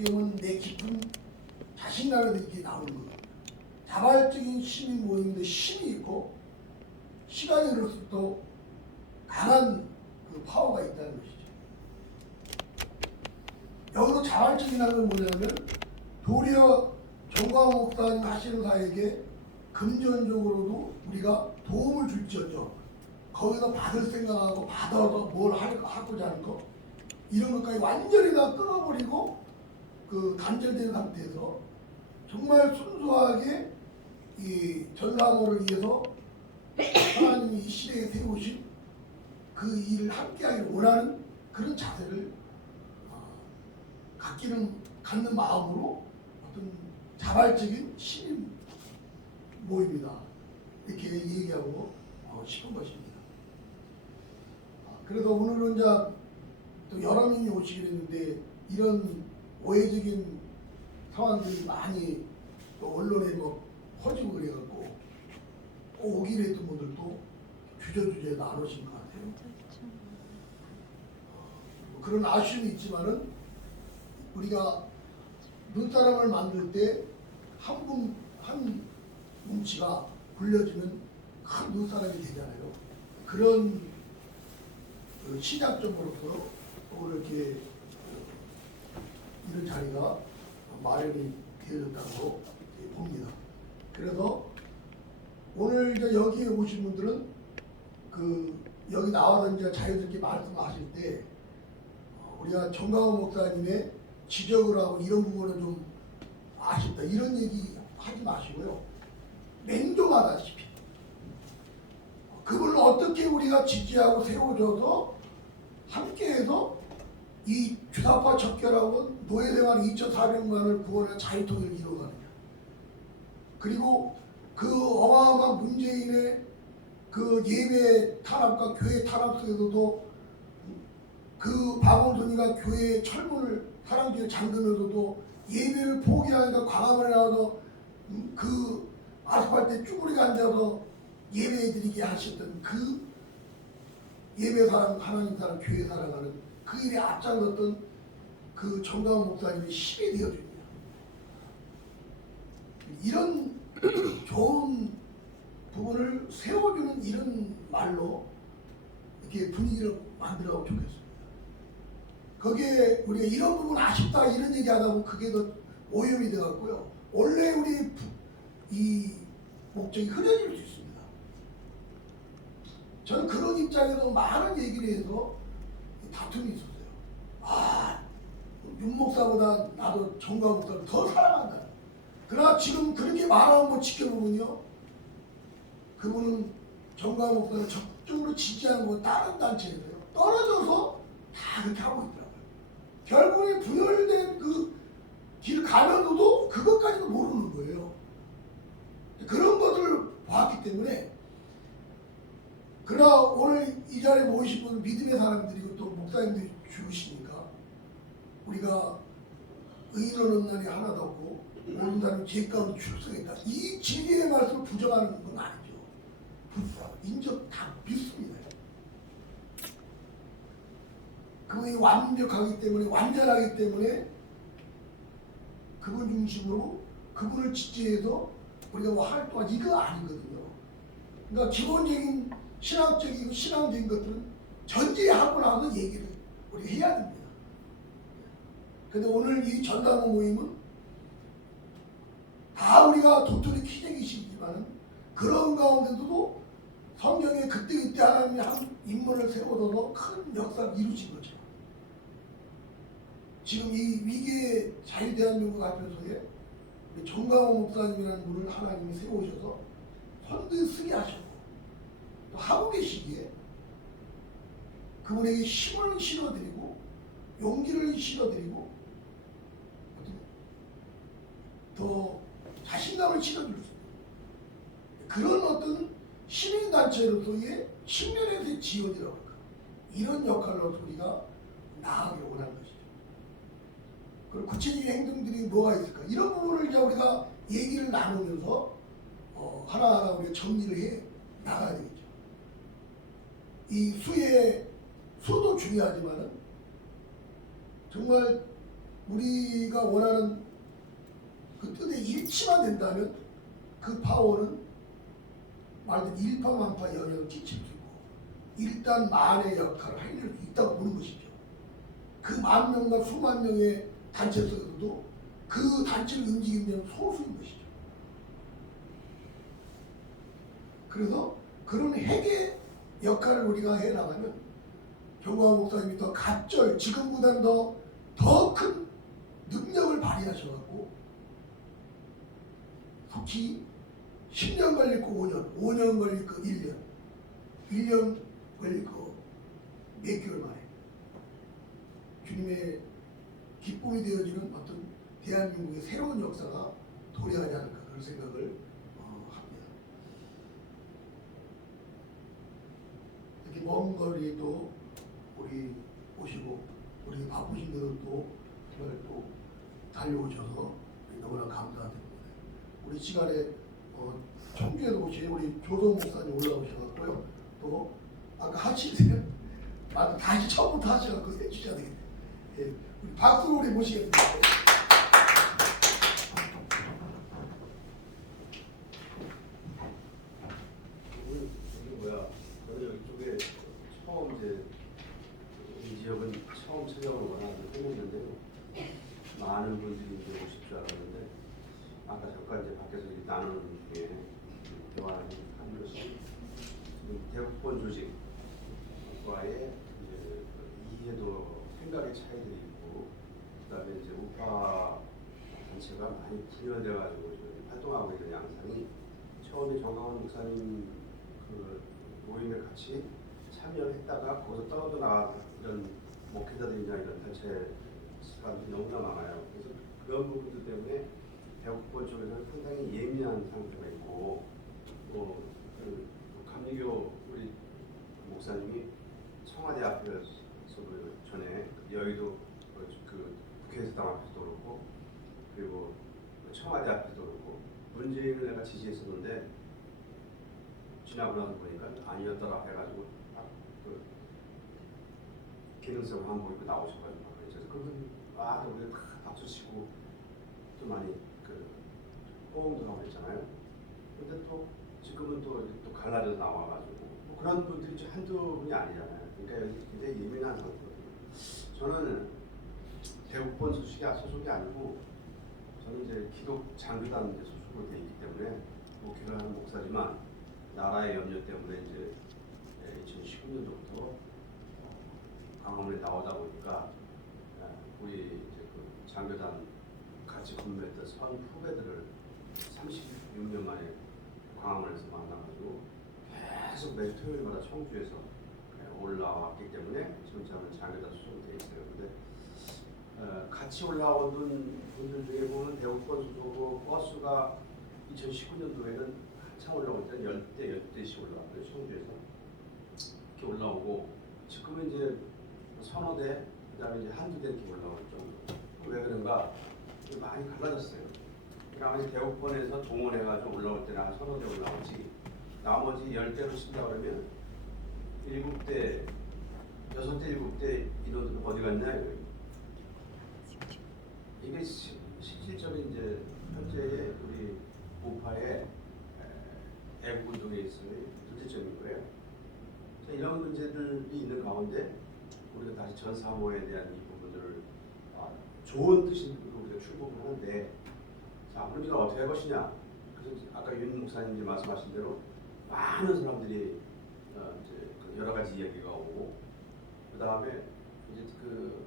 어떻게 보면 내 깊은 자신감에서 이렇게 나오는 거예요. 자발적인 시민 모임인데 힘이 있고 시간이 흐를수록 더 강한 그 파워가 있다는 것이죠. 여기서 자발적이라는 건 뭐냐면 도리어 정광 목사님 하시는 사에게 금전적으로도 우리가 도움을 줄지어정 거기서 받을 생각하고 받아서 뭘 하고자 하는 거 이런 것까지 완전히 다 끊어버리고 그 단절된 상태에서 정말 순수하게 이 전사모를 위해서 하나님이 이 시대에 세우신 그 일을 함께하기를 원하는 그런 자세를 갖는 마음으로 어떤 자발적인 시민 모임이다 이렇게 얘기하고 싶은 것입니다. 그래서 오늘은 이제 또 여러 명이 오시게 됐는데 이런 오해적인 상황들이 많이 또 언론에 뭐 퍼지고 그래갖고 오기로 했던 분들도 주저주저 안 오신 것 같아요. 그런 아쉬움이 있지만은 우리가 눈사람을 만들 때 한 뭉치가 굴려지면 큰 눈사람이 되잖아요. 그런 시작점으로서 오늘 이렇게 이런 자리가 마련이 되어졌다고 봅니다. 그래서 오늘 이제 여기에 오신 분들은 여기 나와서 이제 자연스럽게 말씀하실 때 우리가 정강호 목사님의 지적을 하고 이런 부분은 좀 아쉽다 이런 얘기 하지 마시고요. 맹종하다시피 그분을 어떻게 우리가 지지하고 세워줘서 함께해서 이 주사파 적결하고 노예생활 2,400만을 구원한 자유통일을 이루어가느냐. 그리고 그 어마어마한 문재인의 그 예배 탄압과 교회 탄압 속에서도 그 박원순이가 교회의 철문을 사람들이 잠그면서도 예배를 포기하니까 광화문에 나와서 그 아스팔트에 쭈그리게 앉아서 예배 드리게 하셨던 그 예배 사랑, 하나님 사랑, 교회 사랑하는 그 일에 앞장섰던 그 정강훈 목사님의 힘이 되어줍니다. 이런 좋은 부분을 세워주는 이런 말로 이렇게 분위기를 만들어가면 좋겠습니다. 거기에 우리가 이런 부분 아쉽다 이런 얘기하다 보면 그게 더 오염이 돼갖고요. 원래 우리 이 목적이 흐려질 수 있습니다. 저는 그런 입장에서 많은 얘기를 해서 다툼이 있었어요. 윤 목사보다 나도 정광 목사를 더 사랑한다. 그러나 지금 그렇게 말하는 거 지켜보면요. 그분은 정광 목사를 적극적으로 지지하는 거 다른 단체에서요. 떨어져서 다 그렇게 하고 있더라고요. 결국에 분열된 그 길 가면서도 그것까지도 모르는 거예요. 그런 것을 봤기 때문에 그러나 오늘 이 자리에 모이신 분은 믿음의 사람들이고 또 목사님들이 주시니까 우리가 의인은 없나니 하나도 없고 모든 사람이 죄 가운데 출석했다. 이 진리의 말씀을 부정하는 건 아니죠. 인정 다 믿습니다. 그분이 완벽하기 때문에 완전하기 때문에 그분 중심으로 그분을 지지해서 우리가 뭐 활동한 이거 아니거든요. 그러니까 기본적인 신학적이고 신앙적인 것들은 전제하고 나서 얘기를 우리가 해야 됩니다. 근데 오늘 이 전담원 모임은 다 우리가 도토리 키재기시지만 그런 가운데서도 성경에 그때그때 하나님이 한 인물을 세워둬서 큰 역사를 이루신 거죠. 지금 이 위기의 자유대한민국 앞에서의 정강호 목사님이라는 분을 하나님이 세우셔서 선두에 서게 하셨고 또 하고 계시기에 그분에게 힘을 실어드리고 용기를 실어드리고 더 자신감을 실어줄 수 있는 그런 어떤 시민단체로서의 측면에서의 지원이라고 할까 이런 역할로 우리가 나아가길 원하는 것이죠. 그리고 구체적인 행동들이 뭐가 있을까 이런 부분을 이제 우리가 얘기를 나누면서 하나하나 우리가 정리를 해 나가야 되겠죠. 이 수도 중요하지만은 정말 우리가 원하는 그 뜻의 일치만 된다면 그 파워는 말하자면 일파만파 영향을 끼칠 수 있고 일단 만의 역할을 할 수 있다고 보는 것이죠. 그 만 명과 수만 명의 단체 속에서도 그 단체를 움직이는 소수인 것이죠. 그래서 그런 핵의 역할을 우리가 해나가면 정광훈 목사님이 더 갑절, 지금보다는 더 큰 능력을 발휘하셔갖고 특히 10년 걸릴 거 5년, 5년 걸릴 거 1년, 1년 걸릴 거 몇 개월 만에 주님의 기쁨이 되어지는 어떤 대한민국의 새로운 역사가 도래하지 않을까 그런 생각을 합니다. 이렇게 먼 거리도 우리 오시고 우리 바쁘신 데도 또 정말 또 달려오셔서 너무나 감사드립니다. 우리 시간에 청주에도 오신 우리 조성 목사님 올라오셔갖고요. 또 아까 하시세요. 다시 처음부터 하셔갖고 해주셔야 되겠네요. 예, 우리 박수로 우리 모시겠습니다. 저는 여기 쪽에 처음 이 지역은 처음 촬영을 원하는 했는데요. 많은 분들이 이제 오실 줄 알았는데 아까 잠깐 이제 밖에서 나누는 중에 대화를 한 것이 대국본 조직과의 이해도 생각의 차이들이 있고 그다음에 이제 우파 단체가 많이 분열돼가지고 활동하고 있는 양상이 처음에 정광훈 목사님 그 모임에 같이 참여를 했다가 거기서 떨어져 나간 이런 목회자들이나 이런 단체 사람들이 너무나 많아요. 그래서 그런 부분들 때문에 대국본 쪽에서는 상당히 예민한 상태가 있고 또 그 감리교 우리 목사님이 청와대 앞에서도 전에 여의도 그 국회의사당 앞에서도 그렇고 그리고 청와대 앞에서도 그렇고 문재인을 내가 지지했었는데 지나고 나서 보니까 아니었더라 해가지고 그 기능성 한복 입고 나오셔가지고 그래서 그건 우리가 박수 치고 또 많이 그 호응도 하고 있잖아요. 근데 또 지금은 또 갈라져서 나와가지고 뭐 그런 분들이 한두 분이 아니잖아요. 그러니까 여기 굉장히 예민한 상태거든요. 저는 대국본 소속이 아니고 저는 이제 기독 장교단 소속으로 돼 있기 때문에 목회를 하는 목사지만 나라의 염려 때문에 이제 2019년도부터 광화문에 나오다 보니까 우리 이제 그 장교단 같이 근무했던 선 후배들을 36년 만에 광화문에서 만나가지고 계속 매주 토요일마다 청주에서 올라왔기 때문에 지금 저는 장교단 소속이 되어 있어요. 근데 같이 올라온 분들 중에 보면 대국본 소속으로 버스가 2019년도에는 한참 올라올 때는 10대씩 올라왔고요. 청주에서 이렇게 올라오고 지금은 이제 서너 대 그다음에 이제 한두 대 이렇게 올라올 정도. 왜 그런가? 많이 갈라졌어요. 나머지 대국본에서 동원해가지고 올라올 때는 한 서너 대 올라오지 나머지 10대로 친다 그러면 7대, 6대, 7대 인원들은 어디 갔냐 이거예요. 이게 실질적인 이제 현재의 우리 우파의 애국운동에 있어의 문제점인 거예요. 자, 이런 문제들이 있는 가운데 우리가 다시 전사모에 대한 이 부분들을 좋은 뜻으로 우리가 출범을 하는데 자, 우리가 어떻게 할 것이냐. 그래서 아까 윤 목사님이 말씀하신 대로 많은 사람들이 이제 여러 가지 이야기가 오고 그 다음에 이제 그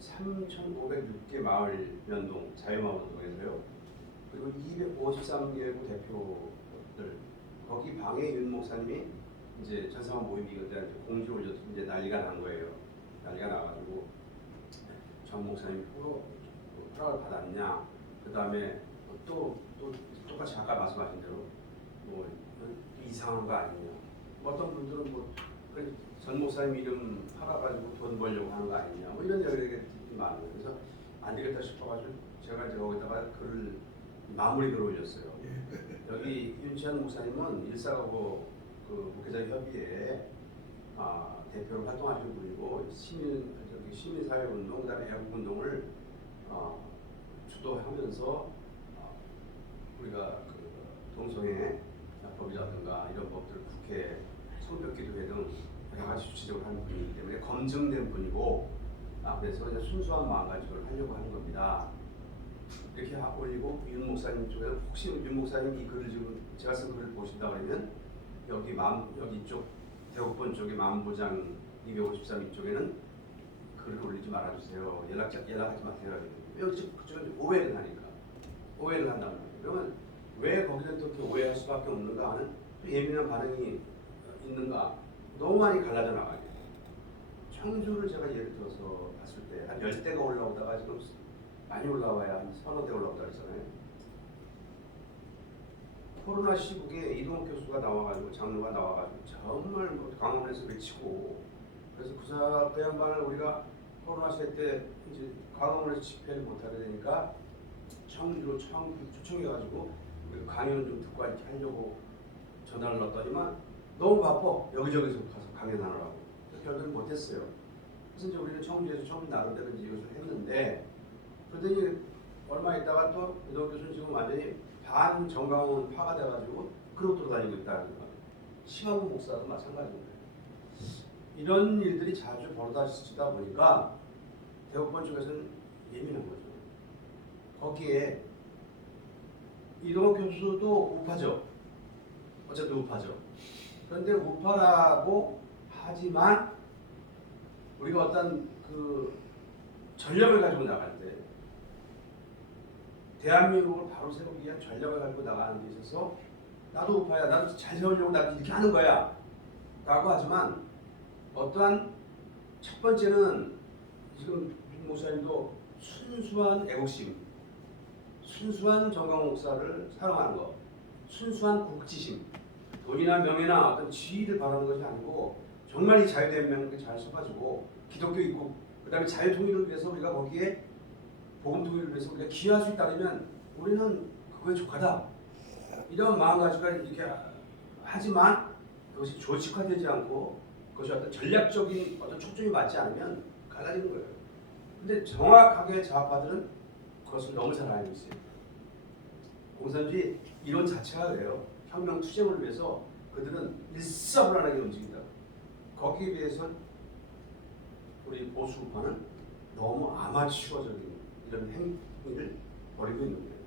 3,506개 마을 연동 자유마을 운동에서요. 그리고 253개국 대표들 거기 방에 윤 목사님이 이제 전사모 모임이 대한 공지 올려서 이제 난리가 난 거예요. 난리가 나가지고 전 목사님이 허락을 받았냐. 그 다음에 또 똑같이 아까 말씀하신 대로 뭐 이상한 거 아니냐. 어떤 분들은 전 목사님 이름 팔아가지고 돈 벌려고 하는 거 아니냐. 뭐 이런 얘기가 많아요. 그래서 안 되겠다 싶어가지고 제가 이제 거기다가 글을 마무리글을 올렸어요. 여기 윤치한 목사님은 일사하고 그 목회자 협의회 대표로 활동하시는 분이고 시민사회운동, 그다음에 애국운동을 주도하면서 우리가 그 동성애 법이라든가 이런 법들을 국회 성벽기도회 등 여러 가지 주치적으로 하는 분이기 때문에 검증된 분이고 그래서 그냥 순수한 마음가짐을 하려고 하는 겁니다. 이렇게 올리고 윤 목사님 쪽에는 혹시 윤 목사님 이 글을 지금 제가 쓴 글을 보신다 그러면 여기 이쪽 대구권 쪽에 만부장 253 이쪽에는 글을 올리지 말아주세요. 연락하지 마세요. 여기 그쪽은 오해를 하니까 오해를 한단 말이에요. 그러면 왜 거기는 또 이렇게 오해할 수밖에 없는가 하는 또 예민한 반응이 있는가 너무 많이 갈라져 나가요. 청주를 제가 예를 들어서 봤을 때 한 10대가 올라오다가 지금 많이 올라와야 한 서너 대 올라오다 그랬잖아요. 코로나 시국에 이동욱 교수가 나와가지고 장로가 나와가지고 정말 뭐 강원에서 외치고 그래서 그 양반을 우리가 코로나 시대 때 이제 강원에서 집회를 못하게 되니까 청주로 초청해가지고 강연을 좀 듣고 이렇게 하려고 전화를 넣었더니만 너무 바빠 여기저기서 가서 강연하느라고 결국은 못했어요. 그래서 이제 우리는 청주 나름대로 이제 이것을 했는데 그러더니 얼마 있다가 또 이동욱 교수는 지금 완전히 반 정강원 파가 돼가지고 그러고 돌아다니고 있다는 거예요. 심한부 목사도 마찬가지인 거예요. 이런 일들이 자주 벌어지다 보니까 대구권 쪽에서는 예민한 거죠. 거기에 이동욱 교수도 우파죠. 어쨌든 우파죠. 그런데 우파라고 하지만 우리가 어떤 그 전략을 가지고 나갈 때 대한민국을 바로 세우기 위한 전략을 가지고 나가는 데 있어서 나도 우파야, 나도 잘 세우려고 나도 이렇게 하는 거야 라고 하지만 어떠한 첫 번째는 지금 윤 목사님도 순수한 애국심, 순수한 정강 목사를 사랑하는 것, 순수한 국지심, 돈이나 명예나 어떤 지위를 바라는 것이 아니고 정말 이 자유대한민국에 잘 써가지고 기독교 있고 그 다음에 자유통일을 위해서 우리가 거기에 복음통일을 위해서 우리가 기여할 수 있다면 우리는 그거에 족하다. 이런 마음 가지고 이렇게 하지만 그것이 조직화되지 않고 그것이 어떤 전략적인 어떤 초점이 맞지 않으면 갈라지는 거예요. 근데 정확하게 좌파들은 그것을 너무 잘 알고 있어요. 공산주의 이론 자체가 그래요. 혁명 투쟁을 위해서 그들은 일사불란하게 움직인다. 거기에 비해서 우리 보수우파는 너무 아마추어적인 이런 행위를 벌이고 있는 거예요.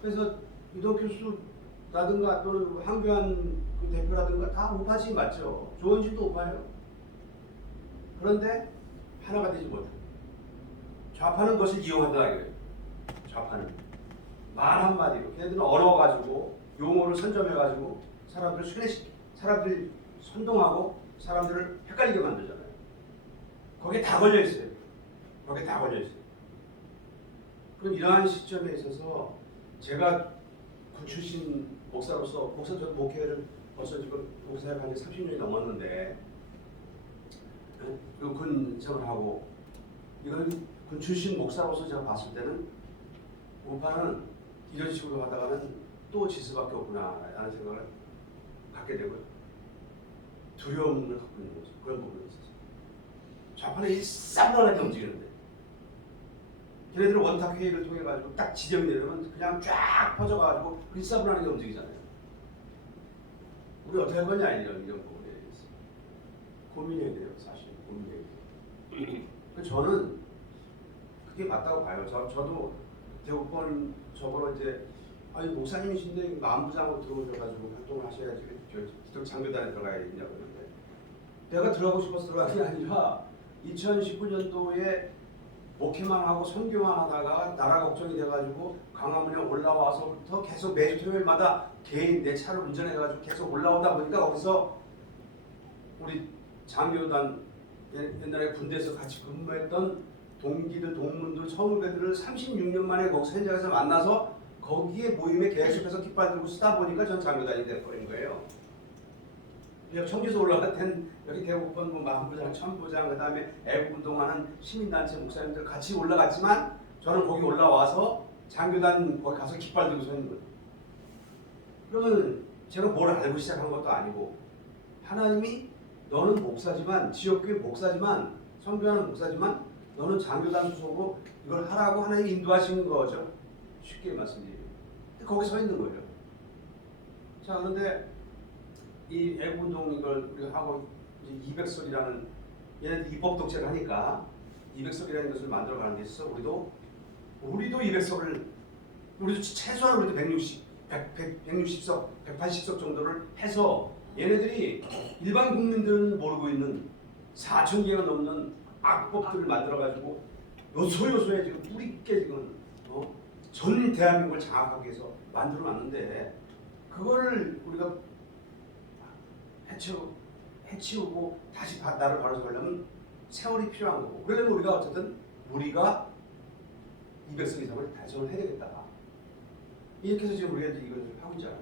그래서 이동 교수라든가 또는 황교안 그 대표라든가 다 우파지 맞죠. 조원진도 우파예요. 그런데 하나가 되지 못해요. 좌파는 그것을 이용한다 이거예요. 좌파는 말 한마디로 걔네들은 얼어가지고 용어를 선점해가지고 사람들 선동하고 사람들을 헷갈리게 만들잖아요. 거기에 다 걸려 있어요. 거기에 다 걸려 있어요. 그럼 이러한 시점에 있어서 제가 군 출신 목사로서 저도 목회를 벌써 지금 목사에 간 지 30년이 넘었는데 그리고 군 생활하고 이건 군 출신 목사로서 제가 봤을 때는 우파는 이런 식으로 하다가는 또 질 수밖에 없구나 라는 생각을 갖게 되고요. 두려움을 갖고 있는 거죠. 그런 부분이 있어서 좌파는 일사불란하게 움직이는데 걔네들은 원탁 회의를 통해 가지고 딱 지정이 되면 그냥 쫙 퍼져가지고 일사불란하게 움직이잖아요. 우리 어떻게 할 거냐 이런 부분에 대해서 고민해야 돼요. 사실 고민해야 돼요. 저는 그게 맞다고 봐요. 저도 대구권 저번에 이제 목사님이신데 만부장으로 들어오셔가지고 활동을 하셔야지 기독 장교단에 들어가야 되냐고 그러는데 내가 들어가고 싶어서 들어간 게 아니라 2019년도에 목회만 하고 선교만 하다가 나라 걱정이 돼가지고 광화문에 올라와서부터 계속 매주 토요일마다 개인 내 차를 운전해가지고 계속 올라오다 보니까 거기서 우리 장교단 옛날에 군대에서 같이 근무했던 동기들, 동문들, 선후배들을 36년 만에 거기서 현장에서 만나서 거기에 모임에 계속해서 깃발 들고 쓰다 보니까 전 장교단이 돼버린 거예요. 청주에서 올라갔던 여기 대구권 뭐 만부장, 천부장, 그 다음에 애국운동하는 시민단체 목사님들 같이 올라갔지만 저는 거기 올라와서 장교단 거기 가서 깃발 들고 서 있는 거예요. 그러면 제가 뭘 알고 시작한 것도 아니고 하나님이 너는 목사지만 지역교회 목사지만 선교하는 목사지만 너는 장교단 소속으로 이걸 하라고 하나님 인도하시는 거죠. 쉽게 말씀드리면. 거기 서 있는 거예요. 자, 그런데 이 애국운동 이걸 우리가 하고 이제 200석이라는 얘네들 입법 독재를 하니까 200석이라는 것을 만들어가는 게 있어. 우리도 200석을 우리도 최소한 우리도 160석, 180석 정도를 해서 얘네들이 일반 국민들은 모르고 있는 4천 개가 넘는 악법들을 만들어가지고 요소요소에 지금 뿌리 있게 지금 전 대한민국을 장악하기 위해서 만들어놨는데 그거를 우리가 해치우고 다시 나를 바로 세우려면 세월이 필요한 거고 그러려면 우리가 어쨌든 우리가 200석 이상을 달성을 해야 되겠다. 이렇게 해서 지금 우리가 이제 이걸 하고 있잖아요.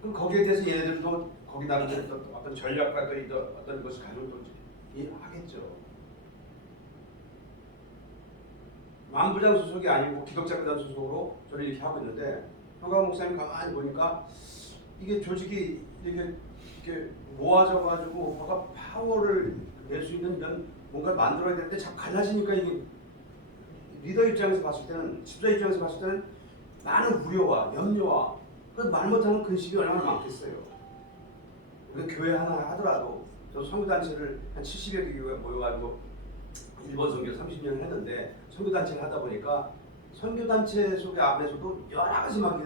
그럼 거기에 대해서 얘네들도 거기 나름대로 또 어떤 전략과 또 어떤 것을 가지고 또 하겠죠. 만부장 소속이 아니고 기독자교단 소속으로 저를 이렇게 하고 있는데 현광 목사님 가만히 보니까 이게 조직이 이렇게 모아져가지고 뭔가 파워를 낼 수 있는 이런 뭔가를 만들어야 되는데 자꾸 갈라지니까 이게 리더 입장에서 봤을 때는 집사 입장에서 봤을 때는 많은 우려와 염려와 말 못하는 근심이 얼마나 많겠어요. 우리가 교회 하나 하더라도 저 선교단체를 한 70여 개 교회가 모여가지고 일본 선교 30년을 했는데 선교단체를 하다 보니까 선교단체 속에 안에서도 여러 가지 막